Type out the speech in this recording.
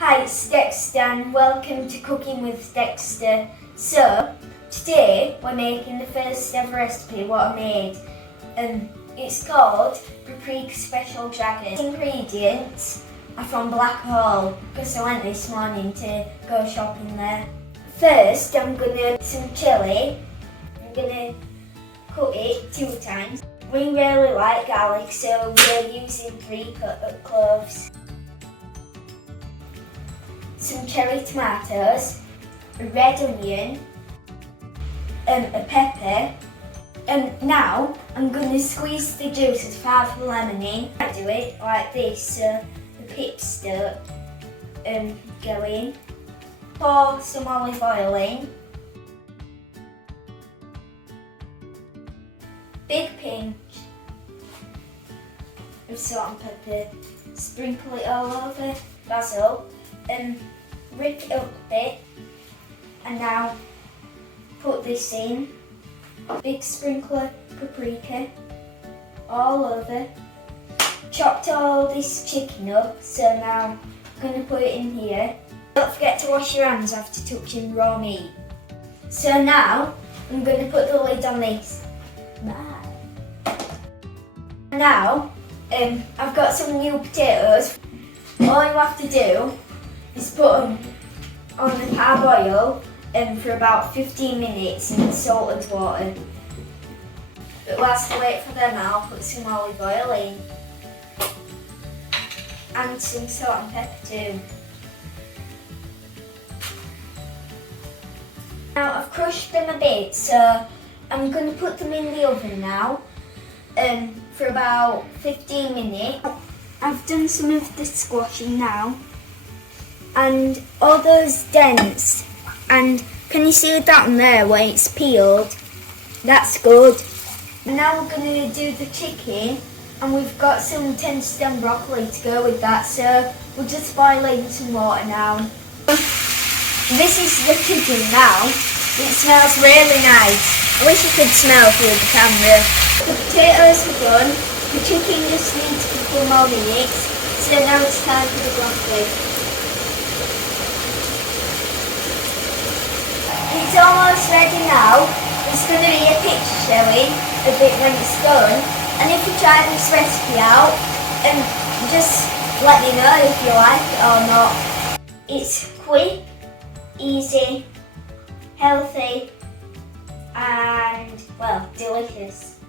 Hi, it's Dexter and welcome to Cooking with Dexter. So, today we're making the first ever recipe what I made. It's called Paprika Special Dragon. The ingredients are from Blackhall because I went this morning to go shopping there. First, I'm going to add some chilli. I'm going to cut it 2 times. We really like garlic, so we're using 3 cloves. Some cherry tomatoes, a red onion, a pepper. Now I'm going to squeeze the juice of half a lemon in. I do it like this so the pips don't go in. Pour some olive oil in. Big pinch of salt and pepper. Sprinkle it all over. Basil. Rip it up a bit, and now put this in. Big sprinkler paprika all over. Chopped all this chicken up, so now I'm going to put it in here. Don't forget to wash your hands after touching raw meat. So now I'm going to put the lid on this. Now I've got some new potatoes. All you have to do is put them on the parboil for about 15 minutes in salted water. But whilst I wait for them, I'll put some olive oil in and some salt and pepper too. Now I've crushed them a bit, so I'm going to put them in the oven now for about 15 minutes. I've done some of the squashing now, and all those dents, and can you see that one there where it's peeled? That's good. Now we're going to do the chicken, and we've got some 10-stem broccoli to go with that, so we'll just boil in some water now. This is the chicken now. It smells really nice. I wish you could smell through the camera. The potatoes are done. The chicken just needs a couple more minutes, so now it's time for the broccoli. It's almost ready now. There's going to be a picture showing of it when it's done. And if you try this recipe out, just let me know if you like it or not. It's quick, easy, healthy, and, well, delicious.